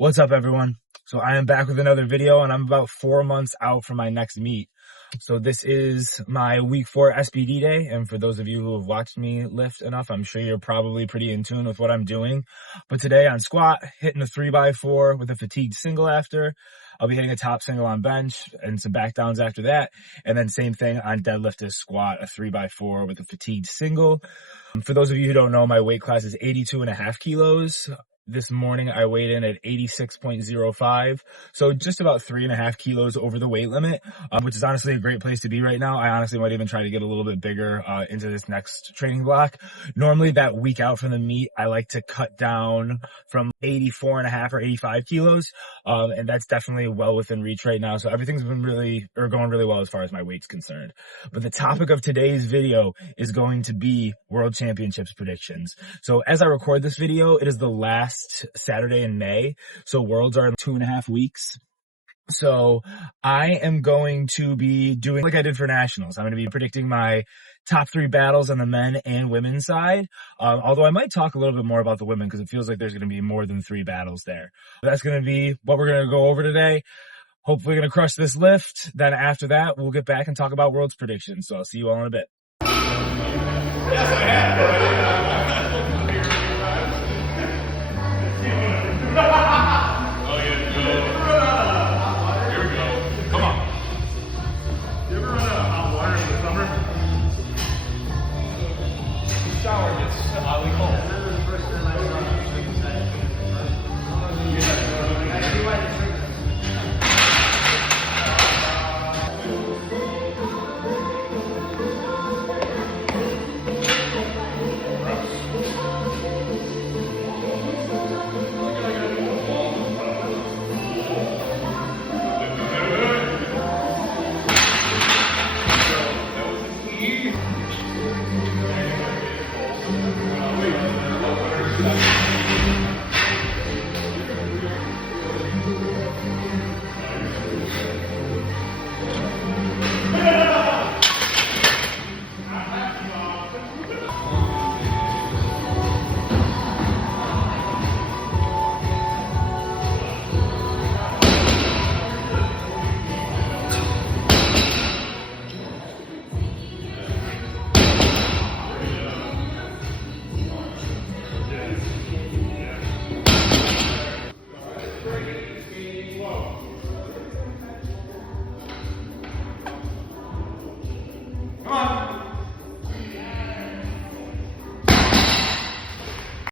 What's up, everyone? So I am back with another video, and I'm about 4 months out from my next meet. So this is my week 4 SBD day, and for those of you who have watched me lift enough, I'm sure you're probably pretty in tune with what I'm doing. But today on squat, hitting a 3x4 with a fatigued single after. I'll be hitting a top single on bench and some back downs after that. And then same thing on deadlift as squat, a 3x4 with a fatigued single. For those of you who don't know, my weight class is 82.5 kilos. This morning I weighed in at 86.05, so just about 3.5 kilos over the weight limit, which is honestly a great place to be right now. I honestly might even try to get a little bit bigger into this next training block. Normally that week out from the meet, I like to cut down from 84.5 or 85 kilos, and that's definitely well within reach right now. So everything's been going really well as far as my weight's concerned. But the topic of today's video is going to be World Championships predictions. So as I record this video, it is the last Saturday in May. So Worlds are in 2.5 weeks. So I am going to be doing like I did for Nationals. I'm going to be predicting my top 3 battles on the men and women's side. Although I might talk a little bit more about the women because it feels like there's going to be more than 3 battles there. But that's going to be what we're going to go over today. Hopefully we're going to crush this lift. Then after that, we'll get back and talk about Worlds predictions. So I'll see you all in a bit. Yes, I have.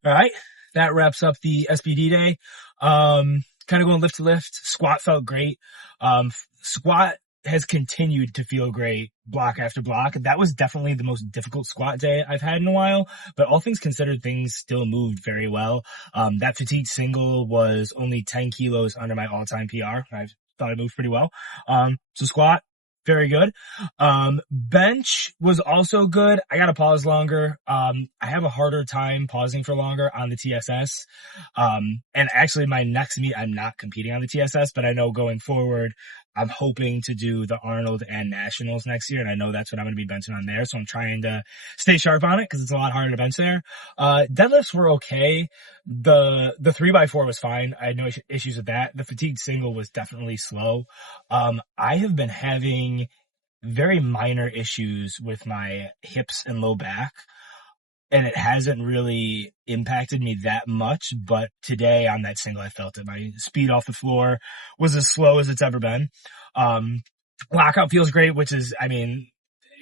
All right, that wraps up the SBD day. Kind of going lift to lift. Squat felt great. Squat has continued to feel great block after block. That was definitely the most difficult squat day I've had in a while, but all things considered, things still moved very well. That fatigue single was only 10 kilos under my all-time PR. I thought it moved pretty well. So squat, very good. Bench was also good. I gotta pause longer. I have a harder time pausing for longer on the TSS. And actually my next meet, I'm not competing on the TSS, but I know going forward, I'm hoping to do the Arnold and Nationals next year. And I know that's what I'm going to be benching on there. So I'm trying to stay sharp on it because it's a lot harder to bench there. Deadlifts were okay. The 3x4 was fine. I had no issues with that. The fatigued single was definitely slow. I have been having very minor issues with my hips and low back, and it hasn't really impacted me that much. But today on that single, I felt it. My speed off the floor was as slow as it's ever been. Lockout feels great, which is, I mean,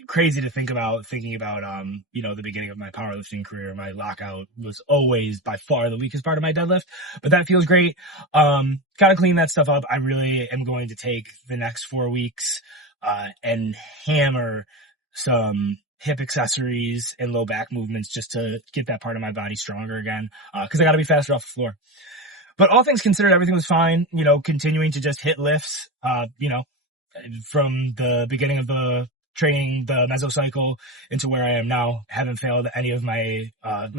crazy to think about, the beginning of my powerlifting career. My lockout was always by far the weakest part of my deadlift, but that feels great. Gotta clean that stuff up. I really am going to take the next 4 weeks, and hammer some hip accessories and low back movements just to get that part of my body stronger again. Cause I gotta be faster off the floor. But all things considered, everything was fine. Continuing to just hit lifts, from the beginning of the training, the mesocycle into where I am now. Haven't failed any of my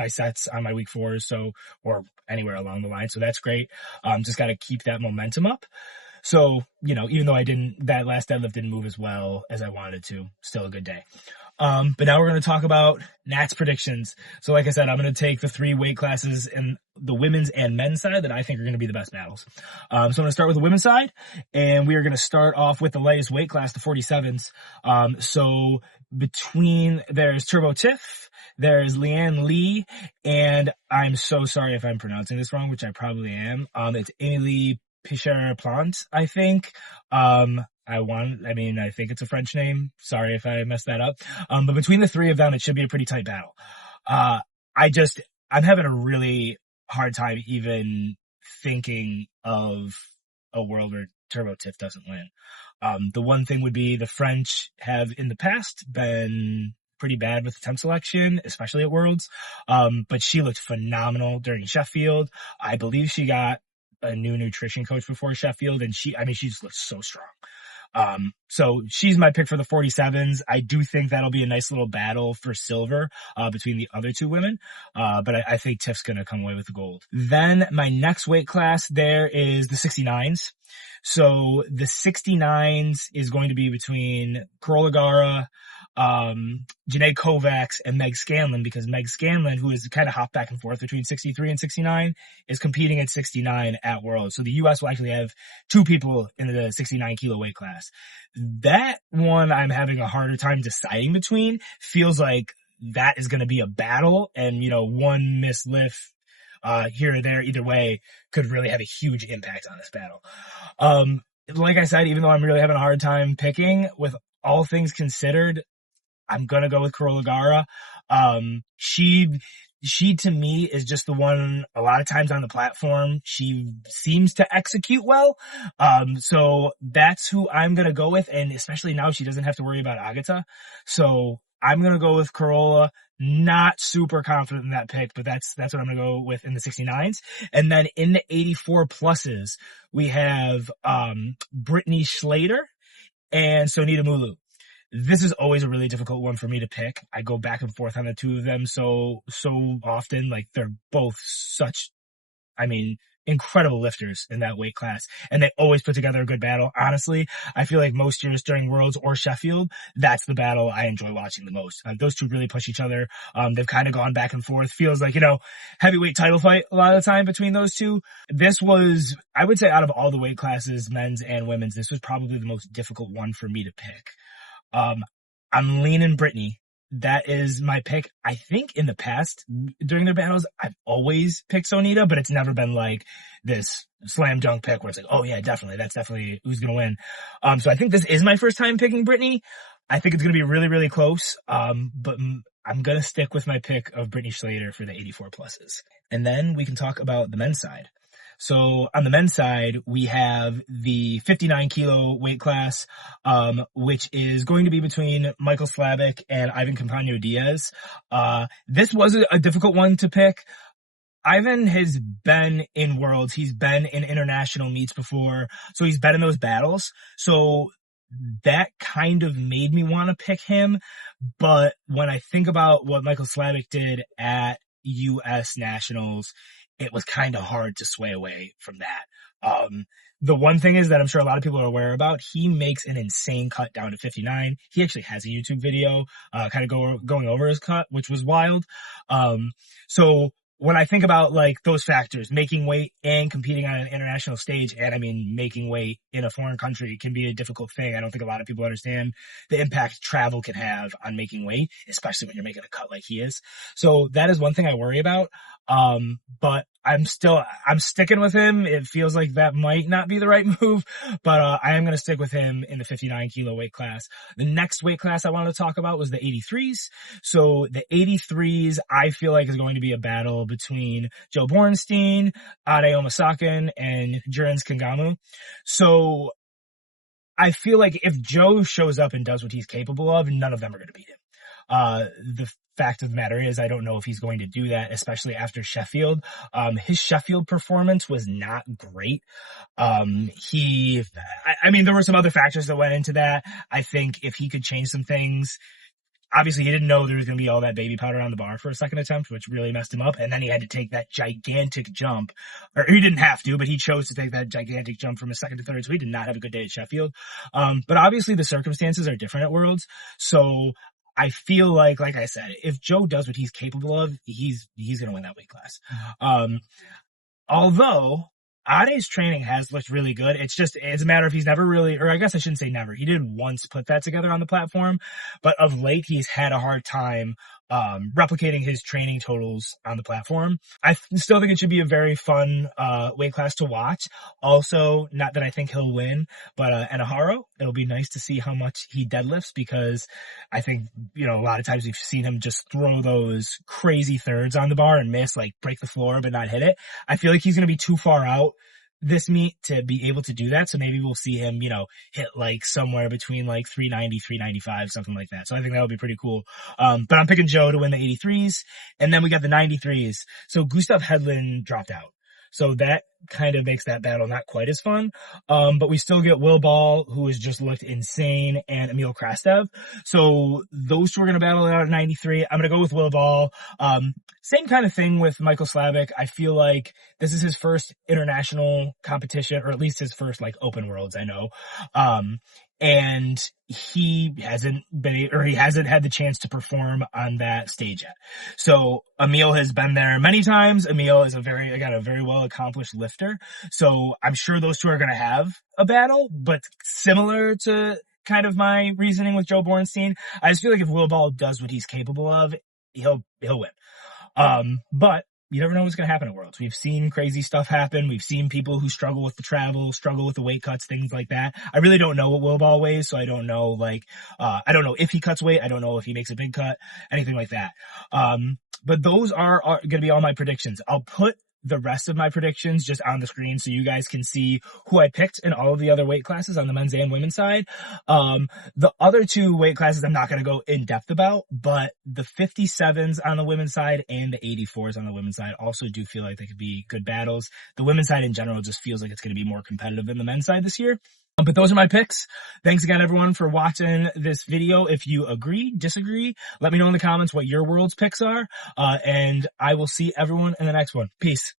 sets on my week 4s, or anywhere along the line. So that's great. Just gotta keep that momentum up. So, even though that last deadlift didn't move as well as I wanted to, still a good day. But now we're going to talk about Nat's predictions. So like I said, I'm going to take the 3 weight classes in the women's and men's side that I think are going to be the best battles. So I'm going to start with the women's side, and we are going to start off with the lightest weight class, the 47s. So there's Turbo Tiff, there's Leanne Lee, and I'm so sorry if I'm pronouncing this wrong, which I probably am. It's Emily Pichard-Plant, I think. I think it's a French name. Sorry if I messed that up. But between the 3 of them, it should be a pretty tight battle. I'm having a really hard time even thinking of a world where Turbo Tiff doesn't win. The one thing would be the French have in the past been pretty bad with attempt selection, especially at Worlds. But she looked phenomenal during Sheffield. I believe she got a new nutrition coach before Sheffield, and she just looks so strong. So she's my pick for the 47s. I do think that'll be a nice little battle for silver, between the other 2 women. But I think Tiff's gonna come away with the gold. Then my next weight class there is the 69s. So the 69s is going to be between Carola Gara, Janae Kovacs, and Meg Scanlon, because Meg Scanlon, who is kind of hop back and forth between 63 and 69, is competing at 69 at Worlds. So the U.S. will actually have 2 people in the 69 kilo weight class. That one I'm having a harder time deciding between. Feels like that is going to be a battle, and one missed lift here or there, either way, could really have a huge impact on this battle. Like I said, even though I'm really having a hard time picking, with all things considered, I'm gonna go with Carola Gara. She to me is just the one, a lot of times on the platform, she seems to execute well. So that's who I'm gonna go with, and especially now she doesn't have to worry about Agata. So I'm gonna go with Carola. Not super confident in that pick, but that's what I'm gonna go with in the 69s. And then in the 84 pluses, we have Brittany Schlater and Sonita Mulu. This is always a really difficult one for me to pick. I go back and forth on the 2 of them so often. Like, they're both such, incredible lifters in that weight class, and they always put together a good battle. Honestly, I feel like most years during Worlds or Sheffield, that's the battle I enjoy watching the most. Those 2 really push each other. They've kind of gone back and forth. Feels like, heavyweight title fight a lot of the time between those 2. This was, I would say, out of all the weight classes, men's and women's, this was probably the most difficult one for me to pick. I'm leaning Brittany. That is my pick. I think in the past, during their battles, I've always picked Sonita, but it's never been like this slam dunk pick where it's like, oh yeah, definitely, that's definitely who's gonna win. So I think this is my first time picking Brittany. I think it's gonna be really, really close. But I'm gonna stick with my pick of Brittany Schlater for the 84 pluses. And then we can talk about the men's side. So on the men's side, we have the 59 kilo weight class, which is going to be between Michael Slavic and Ivan Campagno Diaz. This was a difficult one to pick. Ivan has been in Worlds. He's been in international meets before. So he's been in those battles. So that kind of made me want to pick him. But when I think about what Michael Slavic did at U.S. Nationals, it was kind of hard to sway away from that. The one thing is that I'm sure a lot of people are aware about, he makes an insane cut down to 59. He actually has a YouTube video, kind of going over his cut, which was wild. So when I think about like those factors, making weight and competing on an international stage, and making weight in a foreign country can be a difficult thing. I don't think a lot of people understand the impact travel can have on making weight, especially when you're making a cut like he is. So that is one thing I worry about. But I'm sticking with him. It feels like that might not be the right move, but I am going to stick with him in the 59 kilo weight class. The next weight class I wanted to talk about was the 83s. So the 83s, I feel like is going to be a battle between Joe Bornstein, Ade Omasakin, and Jurens Kangamu. So I feel like if Joe shows up and does what he's capable of, none of them are going to beat him. The fact of the matter is, I don't know if he's going to do that, especially after Sheffield. His Sheffield performance was not great. There were some other factors that went into that. I think if he could change some things, obviously he didn't know there was going to be all that baby powder on the bar for a second attempt, which really messed him up. And then he had to take that gigantic jump, or he didn't have to, but he chose to take that gigantic jump from a second to third. So he did not have a good day at Sheffield. But obviously the circumstances are different at Worlds. So I feel like I said, if Joe does what he's capable of, he's going to win that weight class. Although Ade's training has looked really good. It's a matter of he's never really, or I guess I shouldn't say never. He did once put that together on the platform, but of late he's had a hard time replicating his training totals on the platform. I still think it should be a very fun weight class to watch. Also, not that I think he'll win, but Anaharo, it'll be nice to see how much he deadlifts, because I think, a lot of times we've seen him just throw those crazy thirds on the bar and miss, like break the floor but not hit it. I feel like he's going to be too far out this meet to be able to do that. So maybe we'll see him, hit like somewhere between like 390, 395, something like that. So I think that would be pretty cool. But I'm picking Joe to win the 83s. And then we got the 93s. So Gustav Hedlund dropped out. So that kind of makes that battle not quite as fun. But we still get Will Ball, who has just looked insane, and Emil Krastev. So those two are going to battle it out at 93. I'm going to go with Will Ball. Same kind of thing with Michael Slavic. I feel like this is his first international competition, or at least his first like open worlds, I know. And he hasn't had the chance to perform on that stage yet. So Emil has been there many times. Emil is a very well accomplished lifter. So I'm sure those two are going to have a battle, but similar to kind of my reasoning with Joe Bornstein, I just feel like if Will Ball does what he's capable of, he'll win. But you never know what's going to happen at Worlds. We've seen crazy stuff happen. We've seen people who struggle with the travel, struggle with the weight cuts, things like that. I really don't know what Will Ball weighs, so I don't know, I don't know if he cuts weight. I don't know if he makes a big cut, anything like that. But those are going to be all my predictions. I'll put the rest of my predictions just on the screen so you guys can see who I picked in all of the other weight classes on the men's and women's side. The other two weight classes I'm not going to go in depth about, but the 57s on the women's side and the 84s on the women's side also do feel like they could be good battles. The women's side in general just feels like it's going to be more competitive than the men's side this year. But those are my picks. Thanks again, everyone, for watching this video. If you agree, disagree, let me know in the comments what your world's picks are. And I will see everyone in the next one. Peace.